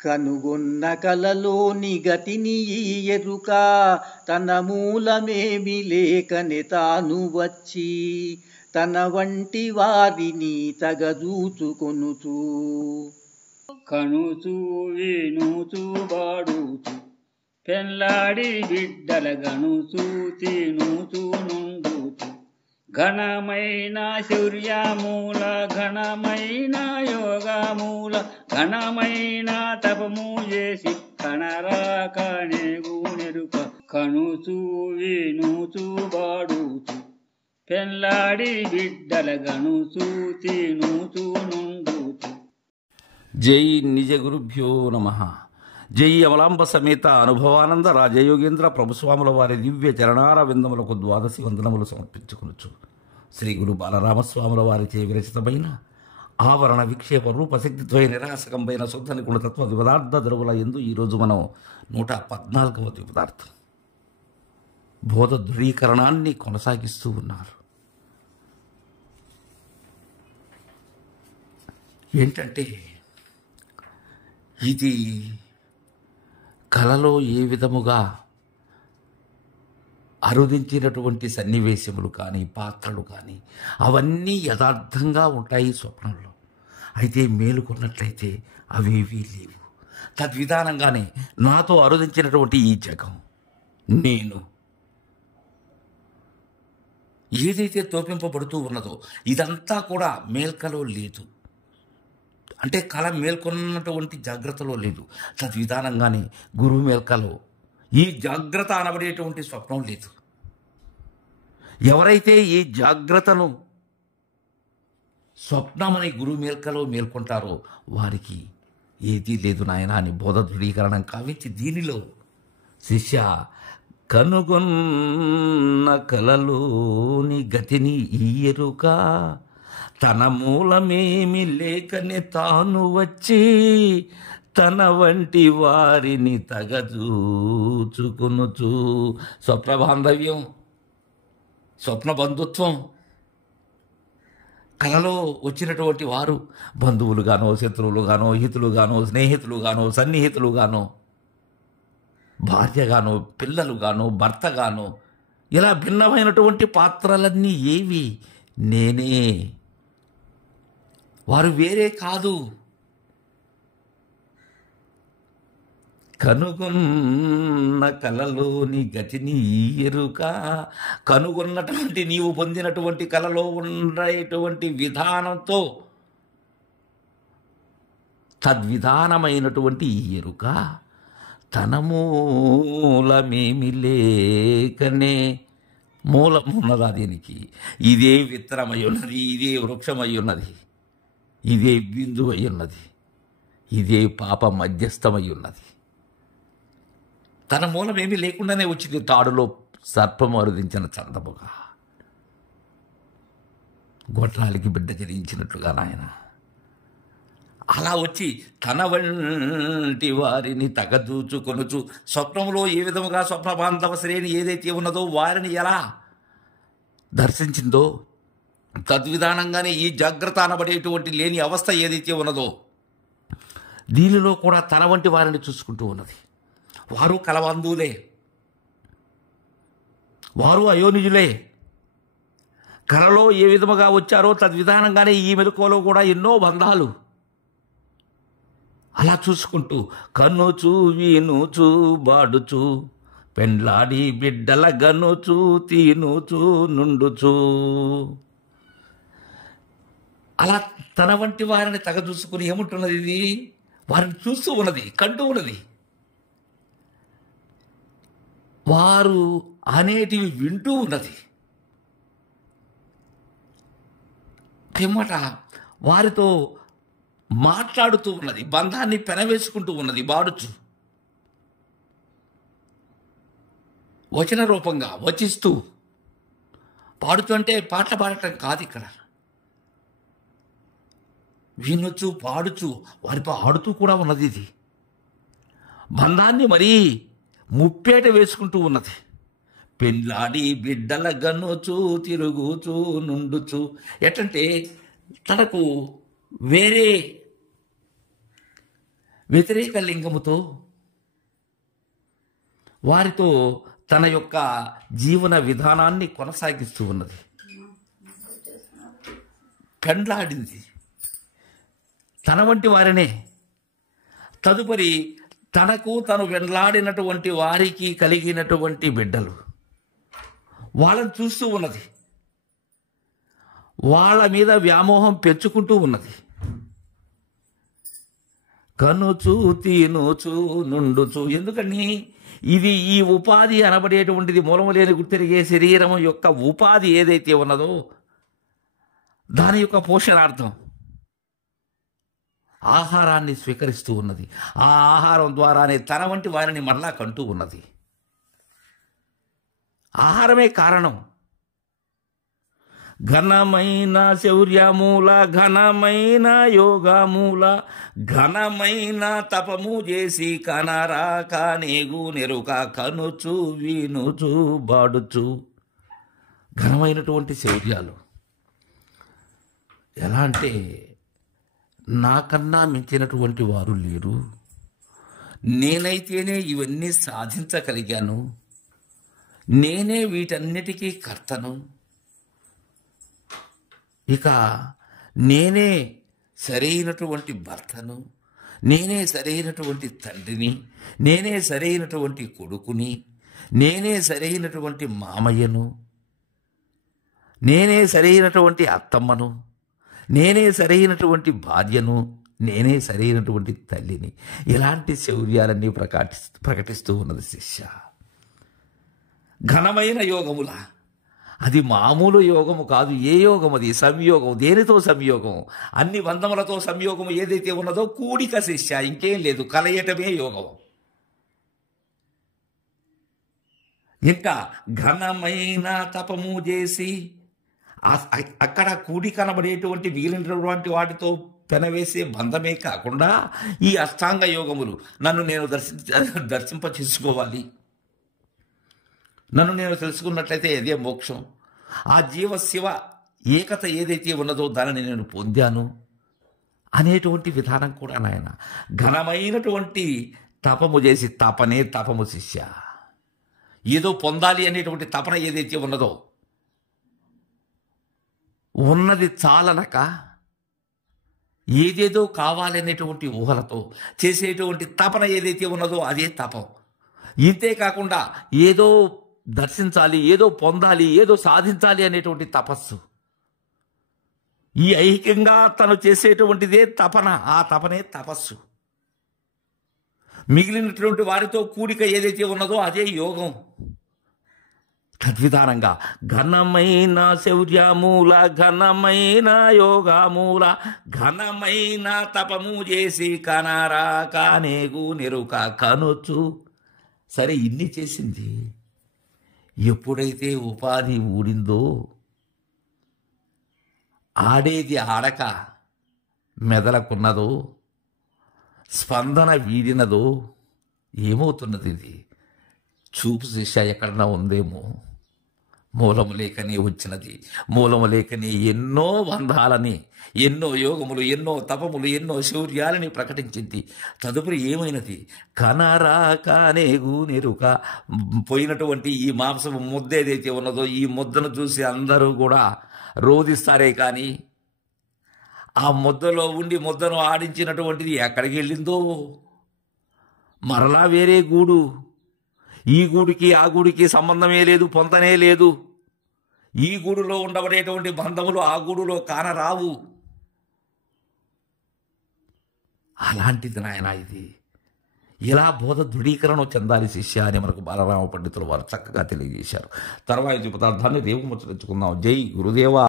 కనుగొన్న కలలోని గతిని ఈ ఎరుక తన మూలమేమి లేకనే తాను వచ్చి తన వంటి వారిని తగదూచుకొనుచు కనుచూ వినుచూ బాడుచు పెళ్ళాడి బిడ్డల గనుచూ తినుచూ నుండుచు ఘనమైన శౌర్యమూల ఘనమైన యోగమూల ఘనమైన తపము చేసి కనరాకనే గూనెరుక కనుచూ వినుచూ బాడుచు పెళ్ళాడి బిడ్డల గనుచూ తినుచూ నుండుచు. జై నిజ గురుభ్యో నమః. జై అమలాంబ సమేత అనుభవానంద రాజయోగేంద్ర ప్రభుస్వాముల వారి దివ్య చరణార విందములకు ద్వాదశి వందనములు సమర్పించుకొనుచు శ్రీ గురు బాలరామస్వాముల వారిచే విరచితమైన ఆవరణ విక్షేప రూపశక్తిద్వయ నిరాశకంపైన శుద్ధ నికుల తత్వ పదార్థ దరువుల ఎందు ఈరోజు మనం 114వ పదార్థం బోధ ధృవీకరణాన్ని కొనసాగిస్తూ ఉన్నారు. ఏంటంటే ఇది కళలో ఏ విధముగా అరుదించినటువంటి సన్నివేశములు కానీ పాత్రలు కానీ అవన్నీ యథార్థంగా ఉంటాయి స్వప్నంలో. అయితే మేలుకున్నట్లయితే అవేవీ లేవు. తద్విధానంగానే నాతో అరుదించినటువంటి ఈ జగం నేను ఏదైతే తోపింపబడుతూ ఉన్నదో ఇదంతా కూడా మేల్కలో లేదు. అంటే కళ మేల్కొన్నటువంటి జాగ్రత్తలో లేదు. తద్విధానంగానే గురువు మేల్కలో ఈ జాగ్రత్త అనబడేటువంటి స్వప్నం లేదు. ఎవరైతే ఈ జాగ్రత్తను స్వప్నమని గురువు మేల్కలో మేల్కొంటారో వారికి ఏదీ లేదు నాయన అని బోధ దృఢీకరణం కావించి దీనిలో శిష్య కనుగొన్న కలలోని గతిని ఈ ఎరుక తన మూలమేమి లేకనే తాను వచ్చి తన వంటి వారిని తగదూచుకొనుచు. స్వప్న బాంధవ్యం, స్వప్న బంధుత్వం, కలలో వచ్చినటువంటి వారు బంధువులుగానో శత్రువులుగానో హితులుగానో స్నేహితులుగానో సన్నిహితులుగానో భార్యగానో పిల్లలుగానో భర్తగానో ఇలా భిన్నమైనటువంటి పాత్రలన్నీ ఏవి నేనే, వారు వేరే కాదు. కనుగొన్న కలలోని గతిని ఈ ఎరుక కనుగొన్నటువంటి నీవు పొందినటువంటి కలలో ఉండేటువంటి విధానంతో తద్విధానమైనటువంటి ఈ ఎరుక తన మూలమేమి లేకనే మూలం ఉన్నదా దీనికి. ఇదే విత్తనమై ఉన్నది, ఇదే వృక్షమై ఉన్నది, ఇదే బిందువై ఉన్నది, ఇదే పాప మధ్యస్థమై ఉన్నది. తన మూలమేమీ లేకుండానే వచ్చింది తాడులో సర్పము అరుదించిన చందముగా, గొడ్రాలికి బిడ్డ జరించినట్లుగా నాయన అలా వచ్చి తన వంటి వారిని తగదూచుకొనుచు స్వప్నంలో ఏ విధముగా స్వప్న బాంధవ శ్రేణి ఏదైతే ఉన్నదో వారిని ఎలా దర్శించిందో తద్విధానంగానే ఈ జాగ్రత్త అనబడేటువంటి లేని అవస్థ ఏదైతే ఉన్నదో దీనిలో కూడా తన వంటి వారిని చూసుకుంటూ ఉన్నది. వారు కలబంధువులే, వారు అయోనిజులే. కలలో ఏ విధముగా వచ్చారో తద్విధానంగానే ఈ మెలకువలో కూడా ఎన్నో బంధాలు. అలా చూసుకుంటూ కన్నుచూ వీనుచూ బాడుచూ పెండ్లాడి బిడ్డల గనుచూ తినుచూ నుండుచూ అలా తన వంటి వారిని తగ చూసుకుని ఏముంటున్నది ఇది వారిని చూస్తూ ఉన్నది, కంటూ ఉన్నది. వారు అనేటివి వింటూ ఉన్నది. పిమ్మట వారితో మాట్లాడుతూ ఉన్నది, బంధాన్ని పెనవేసుకుంటూ ఉన్నది. బాడుచు వచన రూపంగా వచిస్తూ, పాడుతూ అంటే పాటలు పాడటం కాదు ఇక్కడ. వినొచ్చు, పాడుచు, వారితో ఆడుతూ కూడా ఉన్నది. ఇది బంధాన్ని మరీ ముప్పేట వేసుకుంటూ ఉన్నది. పెండ్లాడి బిడ్డల గనుచు తిరుగుచూ నుండుచు. ఎట్లంటే తనకు వేరే వ్యతిరేక లింగముతో వారితో తన యొక్క జీవన విధానాన్ని కొనసాగిస్తూ ఉన్నది. పెండ్లాడింది తన వంటి వారినే. తదుపరి తనకు తను వెండ్లాడినటువంటి వారికి కలిగినటువంటి బిడ్డలు వాళ్ళని చూస్తూ ఉన్నది. వాళ్ళ మీద వ్యామోహం పెంచుకుంటూ ఉన్నది. కనుచూ తీనుచూ నుండుచూ. ఎందుకని ఇది ఈ ఉపాధి అనబడేటువంటిది మూలము లేని గుర్తిరిగే శరీరం యొక్క ఉపాధి ఏదైతే ఉన్నదో దాని యొక్క పోషణార్థం ఆహారాన్ని స్వీకరిస్తూ ఉన్నది. ఆ ఆహారం ద్వారానే తన వంటి వారిని మరలా కంటూ ఉన్నది. ఆహారమే కారణం. ఘనమైన శౌర్యమూల, ఘనమైన యోగమూల, ఘనమైన తపము చేసి కనరా కానేగు నెరుక కనుచు వినుచు బాడుచు. ఘనమైనటువంటి శౌర్యాలు ఎలా అంటే నాకన్నా మించినటువంటి వారు లేరు, నేనైతేనే ఇవన్నీ సాధించగలిగాను, నేనే వీటన్నిటికీ కర్తను, ఇక నేనే సరైనటువంటి భర్తను, నేనే సరైనటువంటి తండ్రిని, నేనే సరైనటువంటి కొడుకుని, నేనే సరైనటువంటి మామయ్యను, నేనే సరైనటువంటి అత్తమ్మను, నేనే సరైనటువంటి భార్యను, నేనే సరైనటువంటి తల్లిని. ఇలాంటి శౌర్యాలన్నీ ప్రకటిస్తూ ఉన్నది శిష్య. ఘనమైన యోగముల, అది మామూలు యోగము కాదు. ఏ యోగం అది? సంయోగం. దేనితో సంయోగం? అన్ని బంధములతో సంయోగం ఏదైతే ఉన్నదో కూడిక శిష్య, ఇంకేం లేదు. కలయటమే యోగం. ఇంకా ఘనమైన తపము చేసి, అక్కడ కూడి కనబడేటువంటి మిగిలినటువంటి వాటితో పెనవేసే బంధమే కాకుండా ఈ అష్టాంగ యోగములు, నన్ను నేను దర్శింప చేసుకోవాలి, నన్ను నేను తెలుసుకున్నట్లయితే అదే మోక్షం, ఆ జీవ శివ ఏకత ఏదైతే ఉన్నదో దానిని నేను పొందాను అనేటువంటి విధానం కూడా నాయన. ఘనమైనటువంటి తపము చేసి, తపనే తపము శిష్య. ఏదో పొందాలి అనేటువంటి తపన ఏదైతే ఉన్నదో, ఉన్నది చాలనక ఏదేదో కావాలనేటువంటి ఊహలతో చేసేటువంటి తపన ఏదైతే ఉన్నదో అదే తపం. ఇంతే కాకుండా ఏదో దర్శించాలి, ఏదో పొందాలి, ఏదో సాధించాలి అనేటువంటి తపస్సు. ఈ ఐక్యంగా తను చేసేటువంటిదే తపన, ఆ తపనే తపస్సు. మిగిలినటువంటి వారితో కూడిక ఏదైతే ఉన్నదో అదే యోగం. తద్విధానంగా ఘనమైన శౌర్యమూల, ఘనమైన యోగమూల, ఘనమైన తపము చేసి కనరా కానేగు నెరుక కనుచు. సరే, ఇన్ని చేసింది. ఎప్పుడైతే ఉపాధి ఊడిందో, ఆడేది ఆడక మెదలకున్నదో, స్పందన వీడినదో, ఏమవుతున్నది? ఇది చూపు శిష్య ఎక్కడన్నా ఉందేమో. మూలము లేకనే వచ్చినది. మూలము లేకనే ఎన్నో బంధాలని, ఎన్నో యోగములు, ఎన్నో తపములు, ఎన్నో శౌర్యాలని ప్రకటించింది. తదుపరి ఏమైనది? కనరా కానేగు నెరుక. పోయినటువంటి ఈ మాంసము ముద్ద ఏదైతే ఉన్నదో, ఈ ముద్దను చూసి అందరూ కూడా రోధిస్తారే కానీ ఆ ముద్దలో ఉండి ముద్దను ఆడించినటువంటిది ఎక్కడికి వెళ్ళిందో, మరలా వేరే గూడు. ఈ గూడికి ఆ గూడికి సంబంధమే లేదు, పొంతనే లేదు. ఈ గూడులో ఉండబడేటువంటి బంధములు ఆ గూడులో కానరావు. అలాంటిది నాయన ఇది. ఇలా బోధ దృఢీకరణ చెందాలి శిష్య అని మనకు బాలరామ పండితులు వారు చక్కగా తెలియజేశారు. తర్వాయి పదార్థాన్ని రేపు ముచ్చరించుకుందాం. జై గురుదేవా.